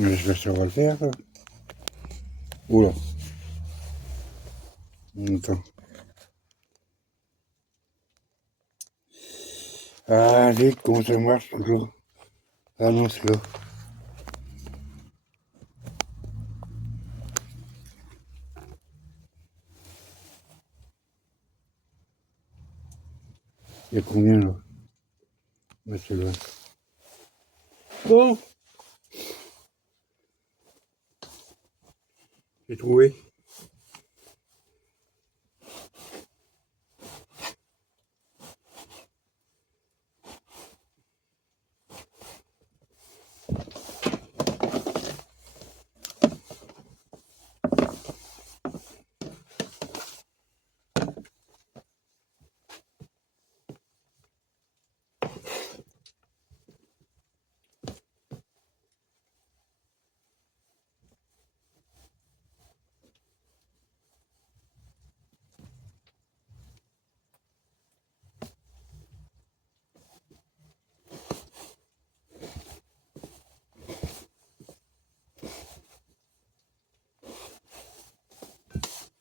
Mais je vais savoir le faire, ça. Oula. Attends. Ah, vite, comment ça marche toujours? Ah non, c'est là. Il y a combien là? Ouais, c'est là. Bon, j'ai trouvé.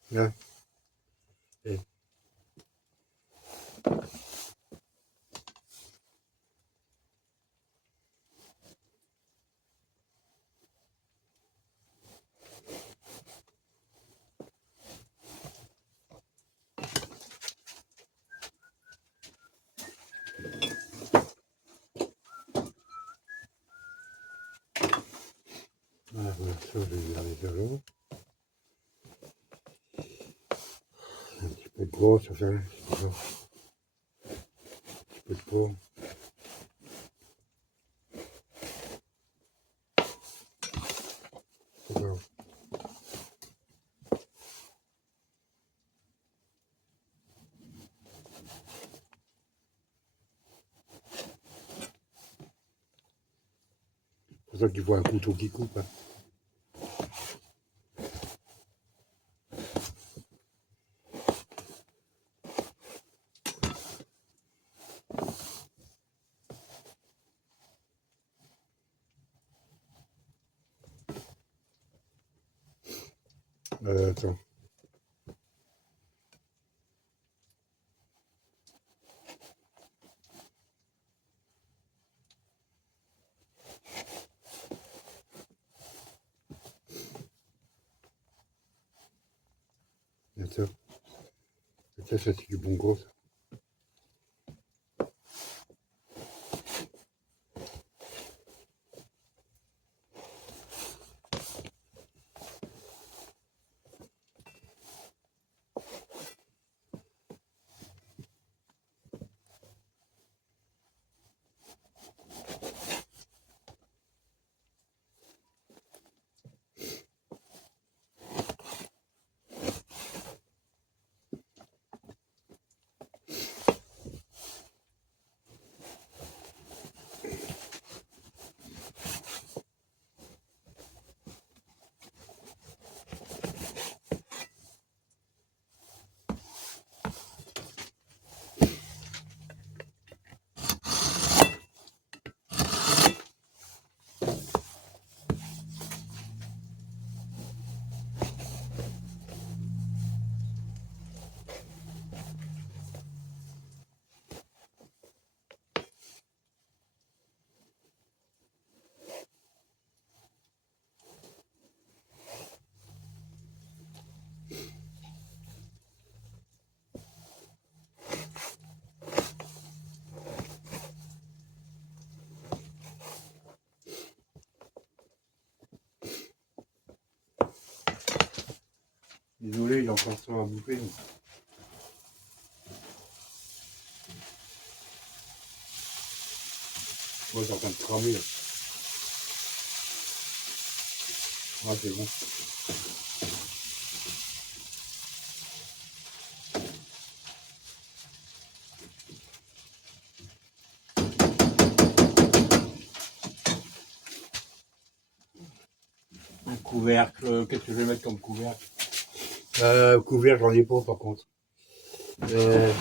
Là. Et voilà, voilà, ça, je vais garder ça là. Un petit peu de gros, ça fait un petit peu de peau. C'est pas grave. C'est pour ça que tu vois un couteau qui coupe. Hein. Attends. Attends. Ça, c'est du bon gros, ça. Désolé, il y a encore ça à bouffer. Moi, j'ai en train de cramer là. Ah, c'est bon. Un couvercle, qu'est-ce que je vais mettre comme couvercle? Couvercle, j'en ai pas par contre. Euh,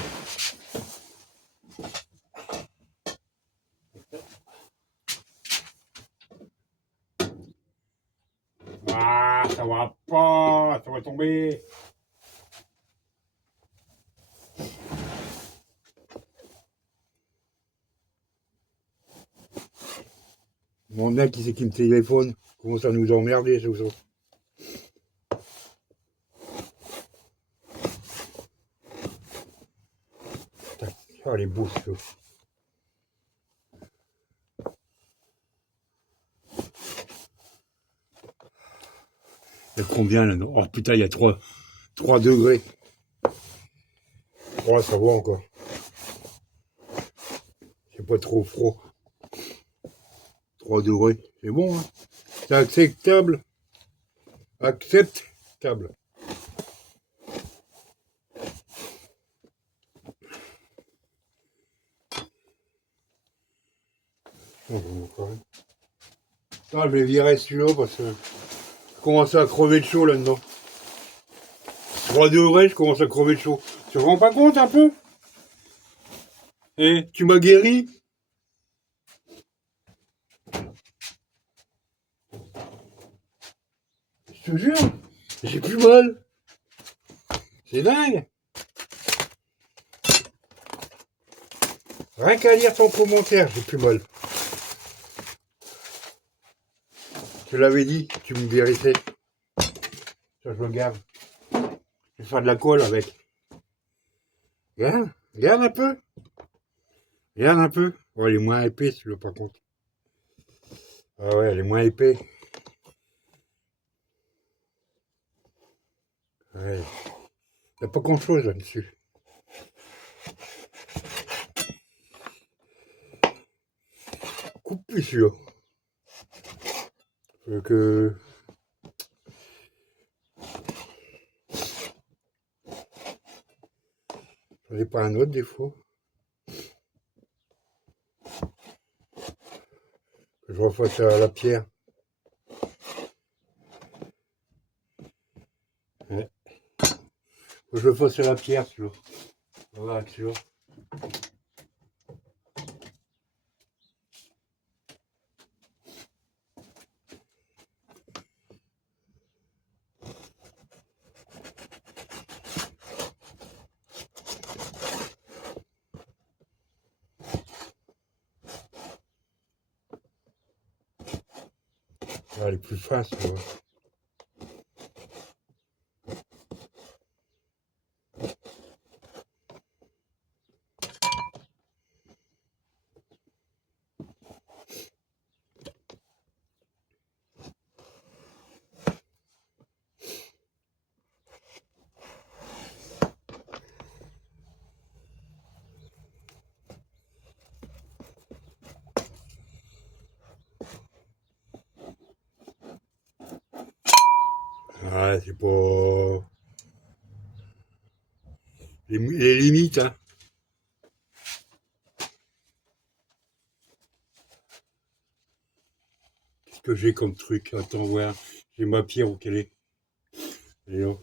va pas, ça va tomber. Mon mec qui c'est qui me téléphone, commence à nous emmerder, ce autres. Ah, elle est beau, ce jeu. Il y a combien là? Oh putain, il y a 3 degrés. Oh, ça va encore. C'est pas trop froid. 3 degrés, c'est bon, hein? C'est acceptable. Acceptable. Ah, je vais virer celui-là parce que je commence à crever de chaud là-dedans. 3 degrés, je commence à crever de chaud. Tu te rends pas compte un peu? Eh, tu m'as guéri? Je te jure, j'ai plus mal. C'est dingue. Rien qu'à lire ton commentaire, j'ai plus mal. Je l'avais dit, tu me guérissais. Ça, je le garde. Je vais faire de la colle avec. Regarde, regarde un peu. Regarde un peu. Oh, elle est moins épais, celui-là, par contre. Ah ouais, elle est moins épais. Ouais. Il n'y a pas grand-chose là-dessus. Coupe plus celui-là. Que... J'en ai pas un autre, des fois. Que je refasse à la pierre. Ouais. Faut que je le fasse à la pierre, celui-là. Voilà, celui-là. Ah, elle est plus fin, celui-là. Ah, c'est pas... Les limites, hein. Qu'est-ce que j'ai comme truc? Attends, voir. J'ai ma pierre où qu'elle est. Elle est là.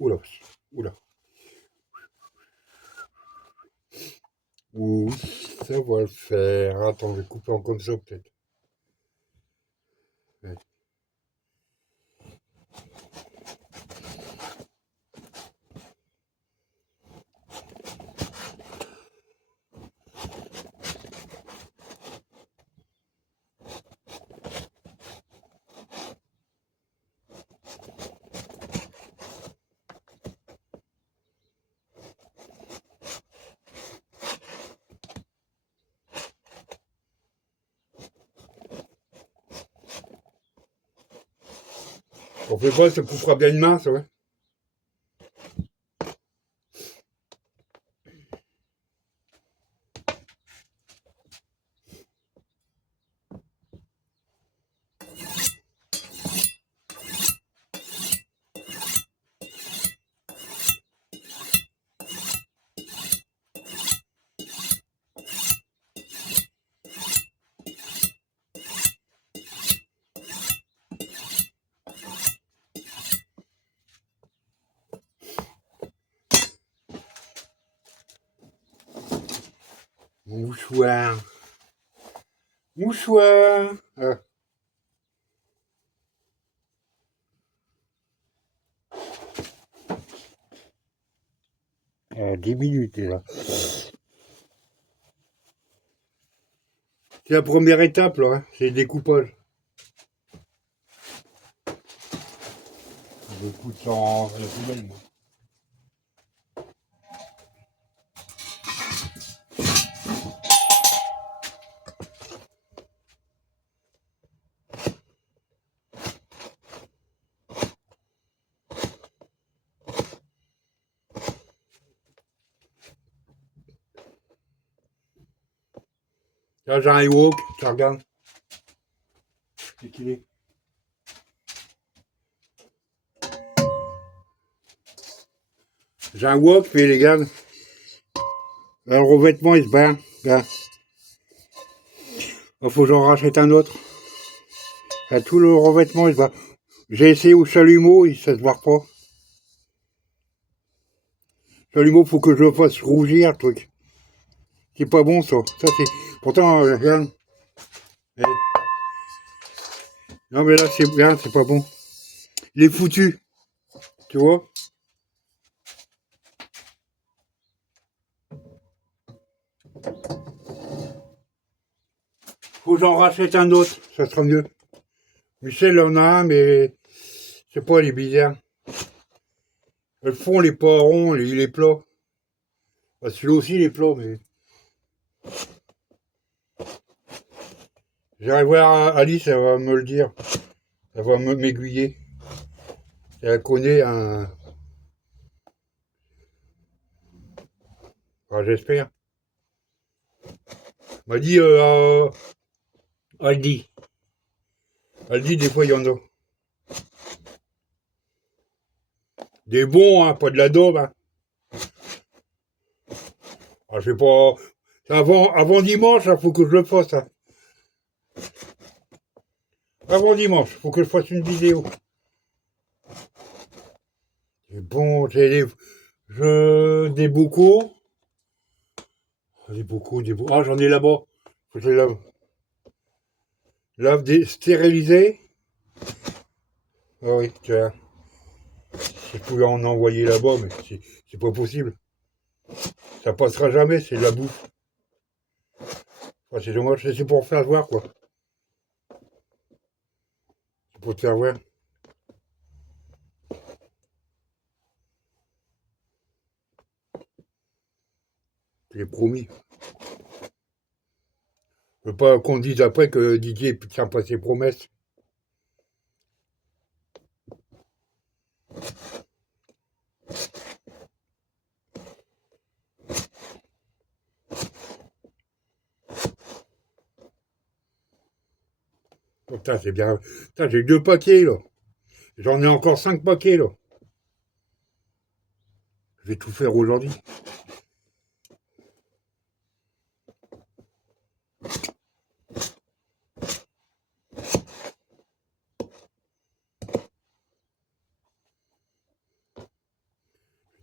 Oula, oula. Ouh, ça va le faire. Attends, je vais couper en comme ça, peut-être. Ouais. On fait pas, ça coupera bien une main, ça, ouais. Mon mouchoir. Mouchoir. Ah. 10 minutes déjà. C'est la première étape là, hein, c'est le découpage. Beaucoup de sang à la poubelle, moi. Là j'ai un Ewok, tu regardes. C'est qu'il est. J'ai un wok, mais les gars, là, le revêtement il se barre. Là. Il faut que j'en rachète un autre. Là, tout le revêtement il se barre. J'ai essayé au chalumeau, ça se barre pas. Chalumeau, faut que je le fasse rougir le truc. C'est pas bon ça. Ça c'est. Pourtant, regarde. Eh. Non mais là c'est pas bon. Il est foutu. Tu vois? Faut que j'en rachète un autre, ça sera mieux. Michel en a un, mais je sais pas, il est bizarre. Le fond, il est pas rond, il est plat. Bah, celui-là aussi, il est plat, mais. J'irai voir Alice, elle va me le dire. Elle va m'aiguiller. Elle connaît un. Enfin, j'espère. Elle m'a dit Aldi. Aldi, des fois, il y en a. Des bons, hein, pas de la daube. Hein. Ah, je sais pas. Avant dimanche, il faut que je le fasse. Hein. Avant dimanche, faut que je fasse une vidéo. C'est bon, des bocaux. Des bocaux. Ah, j'en ai là-bas. Faut que je les lave. Stérilisé. Ah oui, tiens. Je pouvais en envoyer là-bas, mais c'est pas possible. Ça passera jamais, c'est de la bouffe. Enfin, c'est dommage, c'est pour faire voir, quoi. C'est pour te faire voir. Je l'ai promis. Je veux pas qu'on dise après que Didier tient pas ses promesses. Putain, c'est bien. Putain, j'ai 2 paquets, là. J'en ai encore 5 paquets, là. Je vais tout faire aujourd'hui.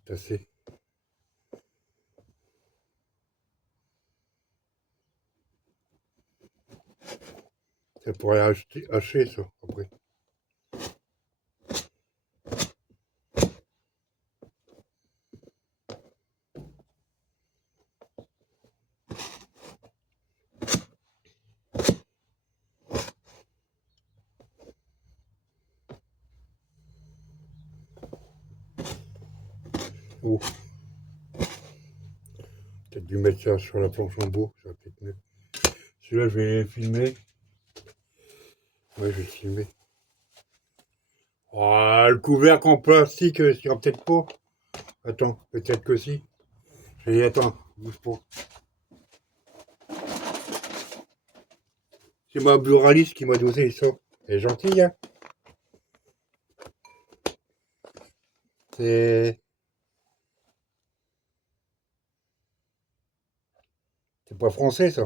C'est assez. Ça pourrait hacher, ça, après. Oh, peut-être dû mettre ça sur la planche en bois, ça va peut-être mieux. Celui-là, je vais filmer. Ouais, je vais le filmer. Ah, le couvercle en plastique, il n'y aura peut-être pas. Attends, peut-être que si. Attends, bouge pas. C'est ma buraliste qui m'a dosé ça. Elle est gentille, hein. C'est. C'est pas français, ça.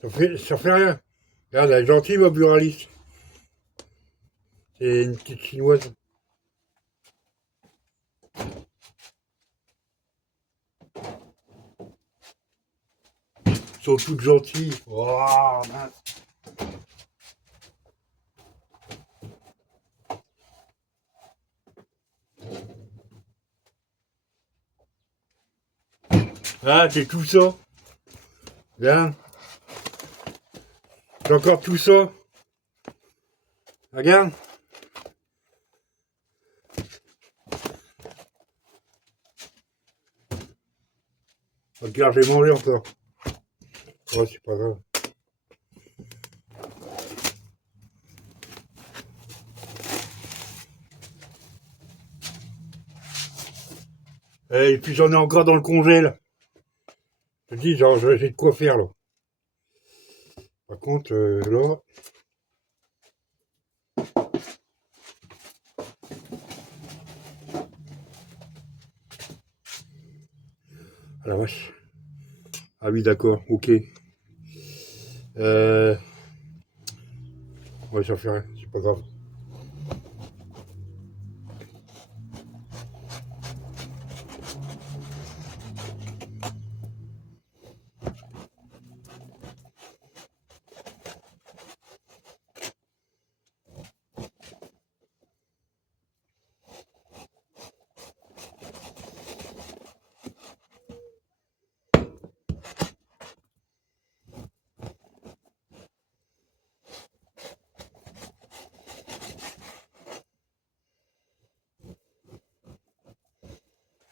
Ça fait rien. Regarde, elle est gentille, ma buraliste. C'est une petite chinoise. sont toutes gentilles. Oh, mince. Ah, c'est tout ça. Regarde. C'est encore tout ça. Regarde. Regarde, j'ai mangé encore. Oh, c'est pas grave. Et puis j'en ai encore dans le congèle. Je te dis, genre, j'ai de quoi faire là. Par contre, là. Ah la vache. Ah oui, d'accord, ok. Ouais, ça fait rien, c'est pas grave.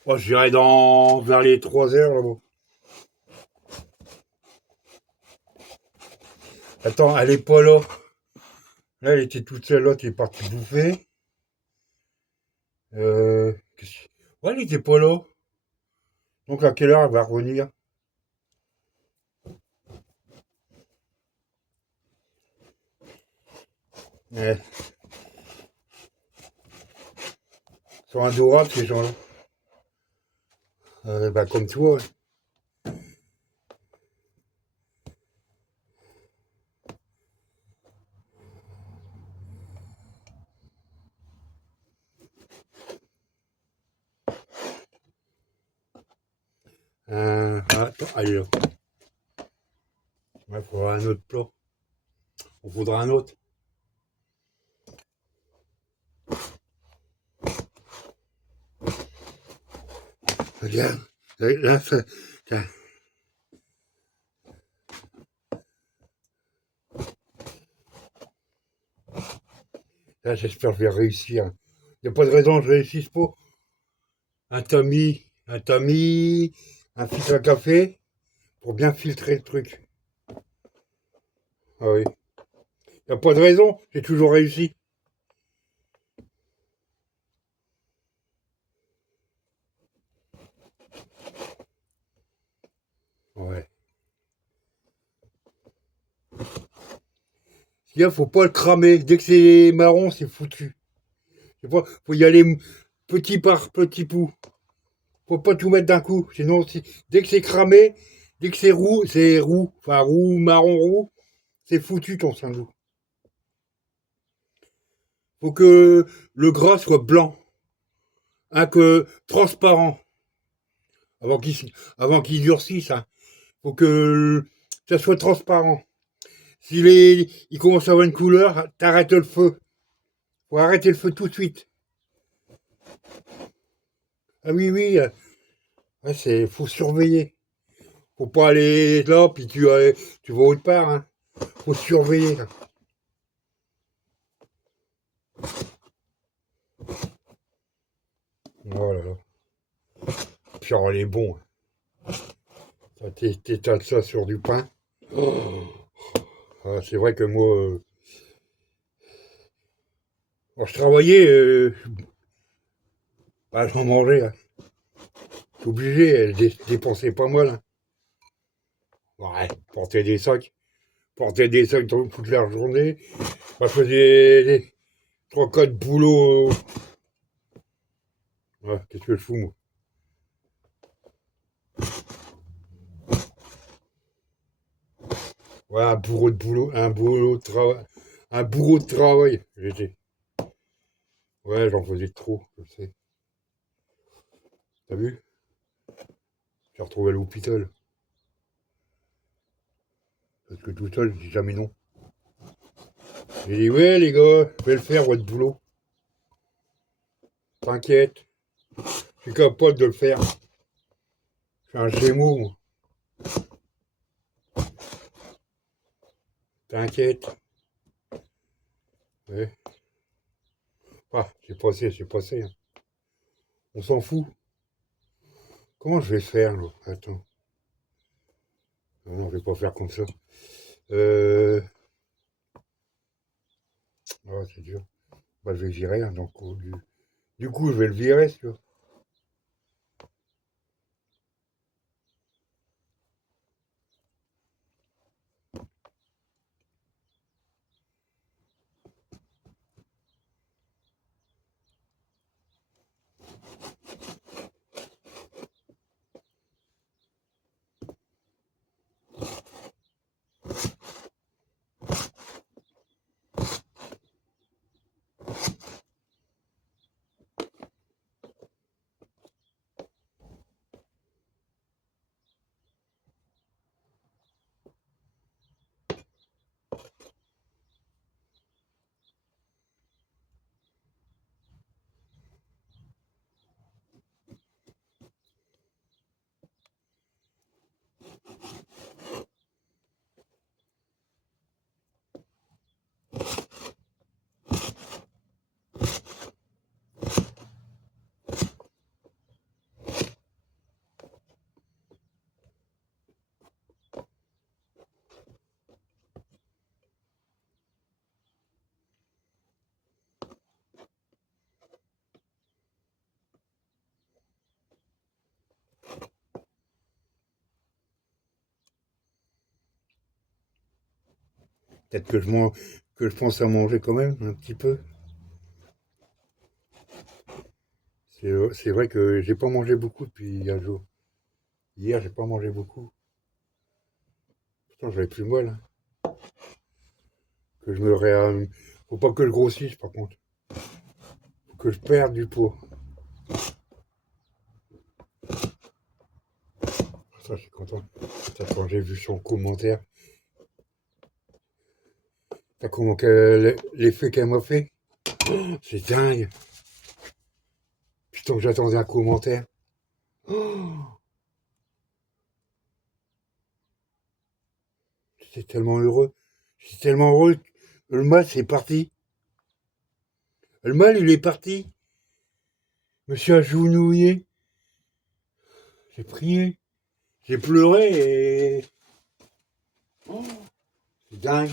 Oh, j'irai vers les 3 heures là-bas. Attends, elle est pas là. Là, elle était toute seule, l'autre est partie bouffer. Euh, ouais, elle était pas là. Donc à quelle heure elle va revenir? Ouais. Ils sont adorables ces gens-là. Bah comme toi. Ouais. Attends, allez là. Il faudra un autre plat. On faudra un autre. Regarde. Là, tiens. Là, j'espère que je vais réussir. Il n'y a pas de raison que je réussisse pas. Un filtre à café pour bien filtrer le truc. Ah oui. Il n'y a pas de raison, j'ai toujours réussi. Ouais. Il faut pas le cramer. Dès que c'est marron, c'est foutu. Faut y aller petit par petit bout. Faut pas tout mettre d'un coup. Sinon, dès que c'est cramé, dès que c'est roux, enfin roux, marron roux, c'est foutu ton sandou. Faut que le gras soit blanc, hein, que transparent, avant qu'il durcisse. Hein. Faut que ça soit transparent. Il commence à avoir une couleur, t'arrêtes le feu. Faut arrêter le feu tout de suite. Ah oui, oui, ouais, faut surveiller. Faut pas aller là, puis tu vas autre part. Hein. Faut surveiller. Là. Voilà. Puis alors, elle est bon. T'étales ça sur du pain. Oh. Ah, c'est vrai que moi, quand je travaillais, bah, j'en mangeais. Hein. Je suis obligé, elle dépensait pas mal. Hein. Ouais, porter des sacs toute la journée. Bah, je faisais 3-4 boulots. Ouais, qu'est-ce que je fous, moi? Ouais, un bourreau de travail, j'étais. Ouais, j'en faisais trop, je sais. T'as vu? J'ai retrouvé à l'hôpital. Parce que tout seul, je dis jamais non. J'ai dit, ouais, les gars, je vais le faire, votre boulot. T'inquiète, je suis capable de le faire. Je suis un gémeaux, moi. T'inquiète. Ouais. Ah, c'est passé. Hein. On s'en fout. Comment je vais faire, là? Attends. Non, je vais pas faire comme ça. Ah, c'est dur. Bah, je vais virer, hein, donc, du coup, je vais le virer, tu vois. Peut-être que je pense à manger quand même, un petit peu. C'est vrai que j'ai pas mangé beaucoup depuis un jour. Hier, j'ai pas mangé beaucoup. Pourtant, j'avais plus mal. Hein. Que je me faut pas que je grossisse, par contre. Faut que je perde du poids. Ça, je suis content. Ça, quand j'ai vu son commentaire, t'as comment l'effet qu'elle m'a fait? C'est dingue. Putain, que j'attendais un commentaire. Oh, j'étais tellement heureux. J'étais tellement heureux. Le mal, c'est parti. Le mal, il est parti. Je me suis agenouillé. J'ai prié. J'ai pleuré et... Oh, c'est dingue.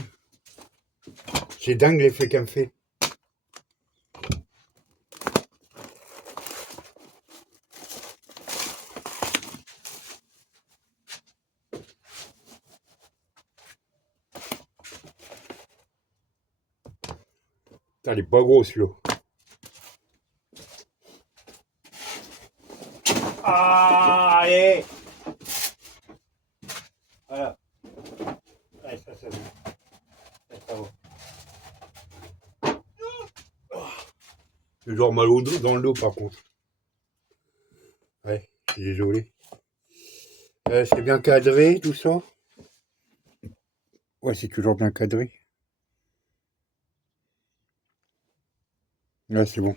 C'est dingue l'effet qu'elle me fait. Putain, elle est pas grosse, celui-là. Ah, allez. Voilà. Allez, ça va. Ça va. J'ai genre mal au dos, dans le dos, par contre. Ouais, je suis désolé. C'est bien cadré, tout ça? Ouais, c'est toujours bien cadré. Ouais, c'est bon.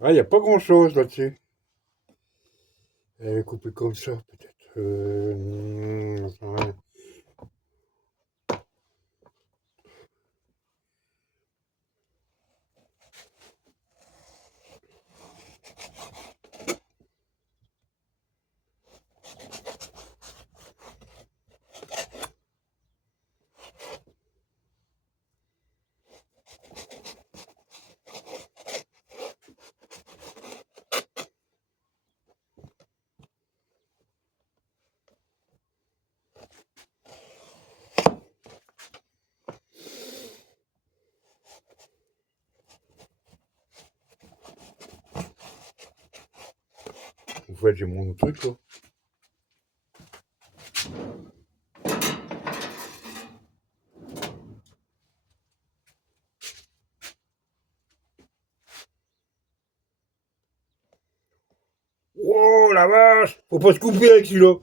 Ouais, il n'y a pas grand-chose là-dessus. Couper comme ça, peut-être. Ouais. En fait, j'ai mon autre truc, là. Oh la vache! Faut pas se couper avec celui-là!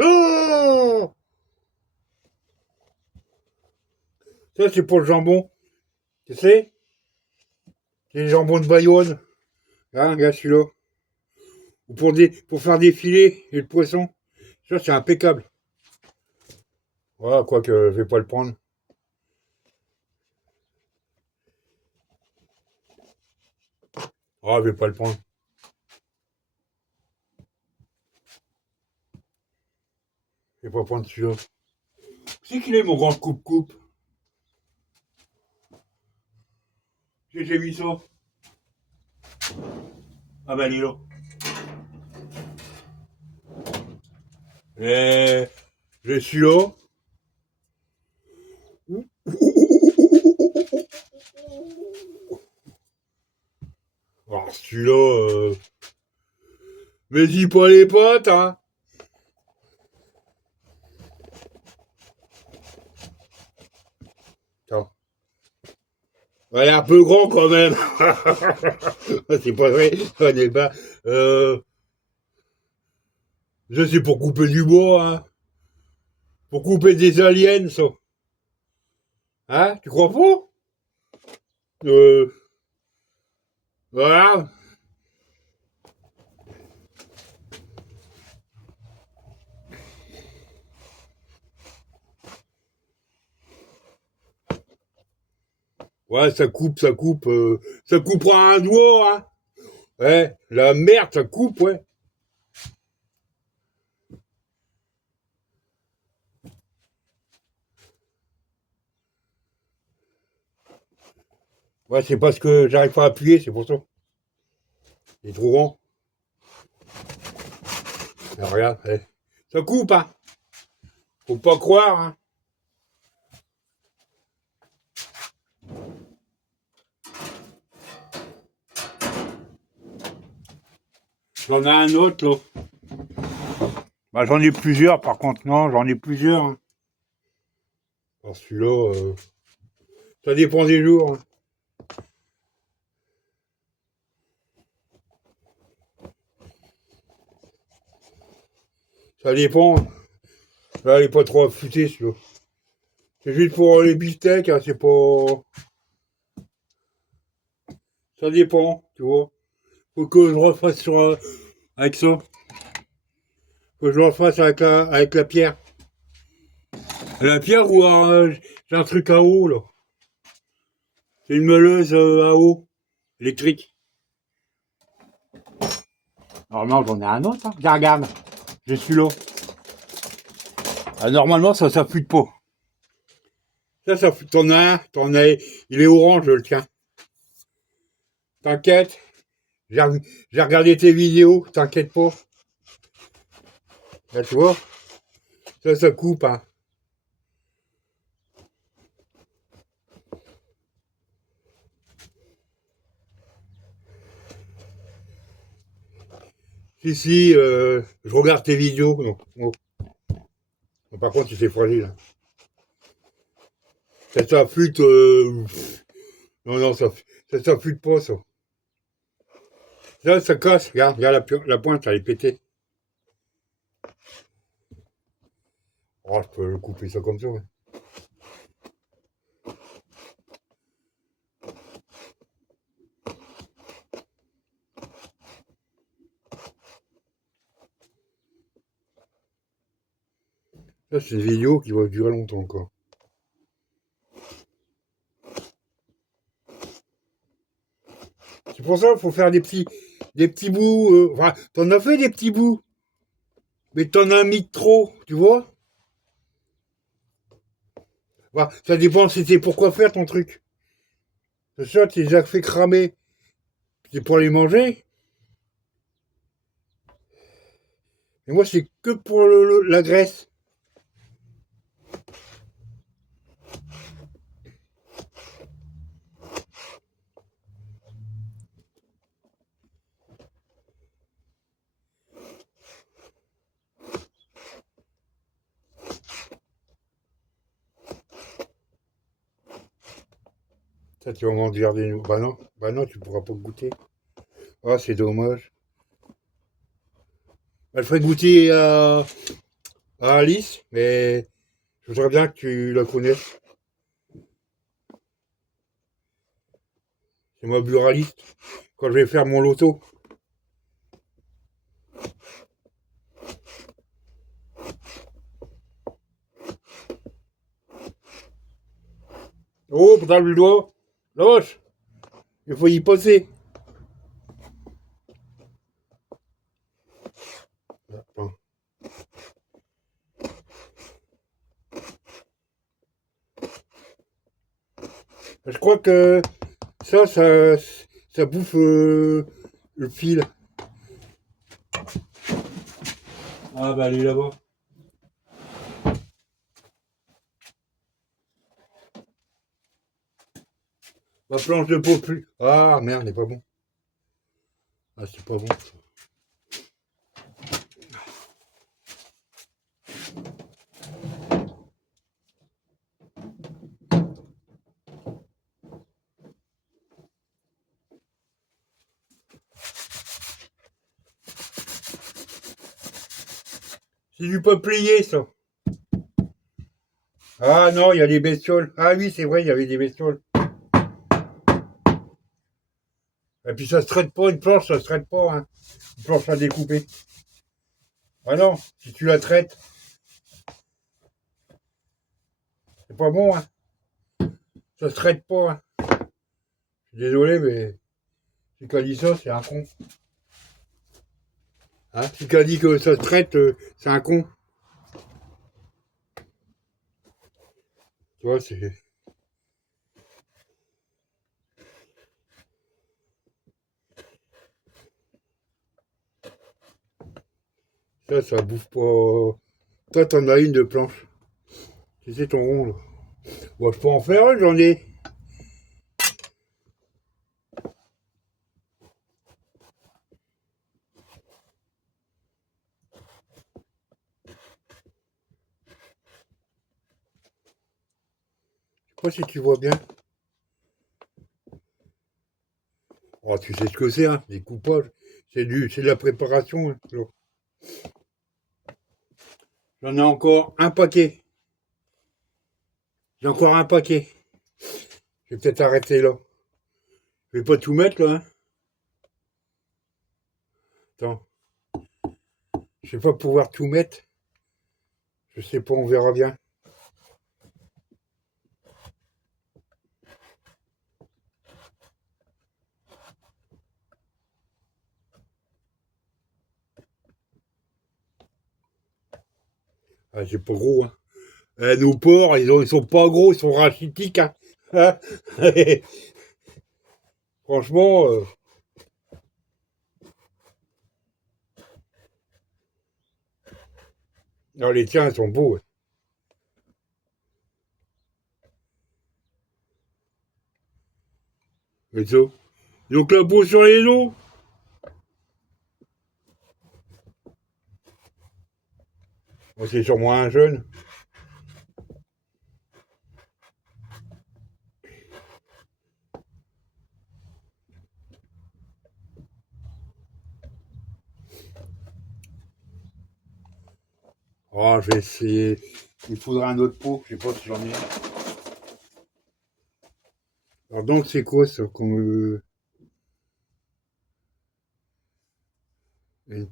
Oh! Ça, c'est pour le jambon. Tu sais? C'est le jambon de Bayonne. Là, regarde celui-là. Ou pour faire des filets et le poisson. Ça, c'est impeccable. Voilà, quoique, je vais pas le prendre. Ah, je vais pas le prendre. Je vais pas prendre celui-là. C'est qu'il est mon grand coupe-coupe. J'ai mis ça. Ah ben, il est là. Et je suis là. Alors, celui-là, mais dis pas les potes, hein. Attends. Ouais, un peu grand quand même. C'est pas vrai, ça n'est pas. Ça, c'est pour couper du bois, hein. Pour couper des aliens, ça. Hein? Tu crois pas? Euh, voilà. Ouais, ça coupera un doigt, hein. Ouais, la merde, ça coupe, ouais. Ouais, c'est parce que j'arrive pas à appuyer, c'est pour ça. Il est trop grand. Alors, regarde, ça coupe, hein. Faut pas croire, hein. J'en ai un autre, là. Bah, j'en ai plusieurs, par contre, non, j'en ai plusieurs, hein. Alors, celui-là, ça dépend des jours, hein. Ça dépend. Là, il est pas trop affûté, celui-là. C'est juste pour les beefsteaks, hein, c'est pas... Ça dépend, tu vois. Faut que je refasse avec ça. Faut que je le refasse avec la pierre. La pierre ou j'ai un truc à eau, là. C'est une meuleuse à eau, électrique. Normalement, j'en ai un autre, hein. Regarde, je suis là. Ah, normalement, ça s'affûte pas. Ça, t'en as, il est orange, le tien. T'inquiète, j'ai j'ai regardé tes vidéos, t'inquiète pas. Là, tu vois, ça coupe, hein. Si, je regarde tes vidéos, non. Oh. Par contre, c'est fragile, hein. Ça s'affûte, non, ça s'affûte pas, ça. Là, ça casse, regarde la pointe, elle est pétée. Oh, je peux le couper ça comme ça, ouais. Ça, c'est une vidéo qui va durer longtemps encore. C'est pour ça qu'il faut faire des petits bouts. Enfin, t'en as fait des petits bouts, mais t'en as mis trop, tu vois. Enfin, ça dépend c'était pourquoi faire ton truc. C'est ça, tu les as fait cramer. C'est pour les manger. Et moi, c'est que pour la graisse. Ça, tu vas m'en dire des nouveaux. Bah non, tu pourras pas goûter. Ah, c'est dommage. Elle ferait goûter à Alice, mais je voudrais bien que tu la connaisses. C'est moi buraliste. Quand je vais faire mon loto. Oh, putain, le doigt. Lâche. Il faut y passer. Attends. Je crois que ça bouffe le fil. Ah bah elle est là-bas. Ma planche de peau plus. Ah merde, elle est pas bon. Ah c'est pas bon. C'est du peuplier ça. Ah non, il y a des bestioles. Ah oui, c'est vrai, il y avait des bestioles. Et puis ça se traite pas, une planche, ça se traite pas, hein. Une planche à découper. Ah non, si tu la traites, c'est pas bon, hein. Ça se traite pas, hein. Je suis désolé, mais celui qui a dit ça, c'est un con. Hein, celui qui a dit que ça se traite, c'est un con. Tu vois, c'est. Ça bouffe pas. Toi, t'en as une de planche. C'est ton rond, là. Bon, je peux en faire une, j'en ai. Je sais pas si tu vois bien. Oh, tu sais ce que c'est, hein, les coupages. C'est de la préparation, hein, Claude. J'en ai encore un paquet. J'ai encore un paquet. Je vais peut-être arrêter là. Je vais pas tout mettre là, hein. Attends. Je vais pas pouvoir tout mettre. Je sais pas, on verra bien. Ah, c'est pas gros, hein. Nos porcs, ils sont pas gros, ils sont rachitiques, hein. Hein. Franchement, non, les tiens, ils sont beaux, ouais. Mais ça. Donc la peau sur les os. Bon, c'est sûrement un jeune. Oh, je vais essayer. Il faudra un autre pot, je sais pas si j'en ai. Alors donc c'est quoi ça comme une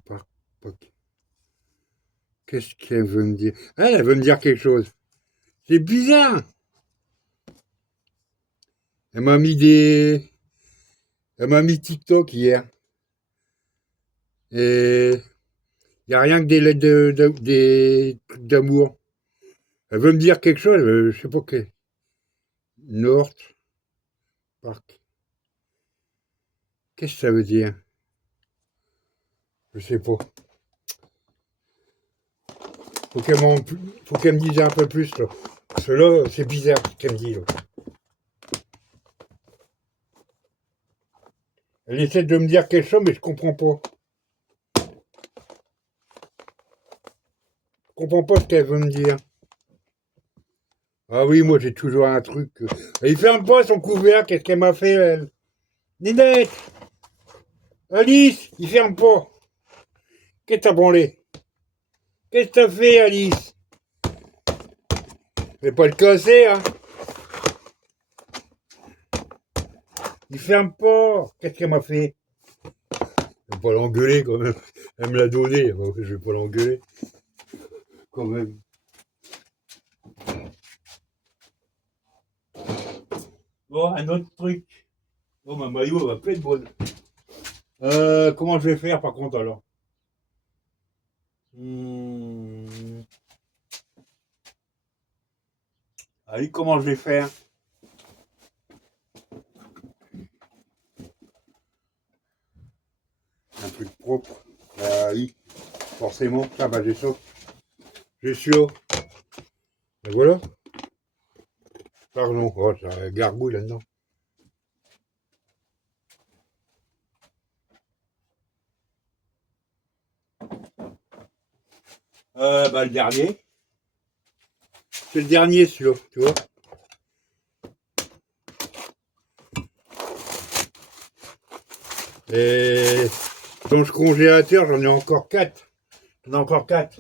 qu'est-ce qu'elle veut me dire? Ah, elle veut me dire quelque chose. C'est bizarre. Elle m'a mis des. Elle m'a mis TikTok hier. Et il n'y a rien que des lettres des trucs d'amour. Elle veut me dire quelque chose, je sais pas quel. North Park. Qu'est-ce que ça veut dire? Je sais pas. Faut qu'elle me dise un peu plus là. Parce que là, c'est bizarre ce qu'elle me dit là. Elle essaie de me dire quelque chose, mais je comprends pas. Je comprends pas ce qu'elle veut me dire. Ah oui, moi j'ai toujours un truc. Il ferme pas son couvert, qu'est-ce qu'elle m'a fait, elle? Ninette! Alice, il ferme pas. Qu'est-ce que t'as branlé? Qu'est-ce que t'as fait, Alice? Je vais pas le casser, hein? Il ferme pas. Qu'est-ce qu'elle m'a fait? Je vais pas l'engueuler quand même. Elle me l'a donné. Je vais pas l'engueuler. Quand même. Bon, un autre truc. Oh, ma maillot va pas être bonne. Comment je vais faire par contre alors? Allez, comment je vais faire? Un truc propre. Oui, forcément. Ça, bah, j'ai ça. J'ai sûr. Et voilà. Pardon. Oh, ça gargouille là-dedans. Bah, le dernier. C'est le dernier, celui-là, tu vois. Et dans ce congélateur, j'en ai encore 4. J'en ai encore 4.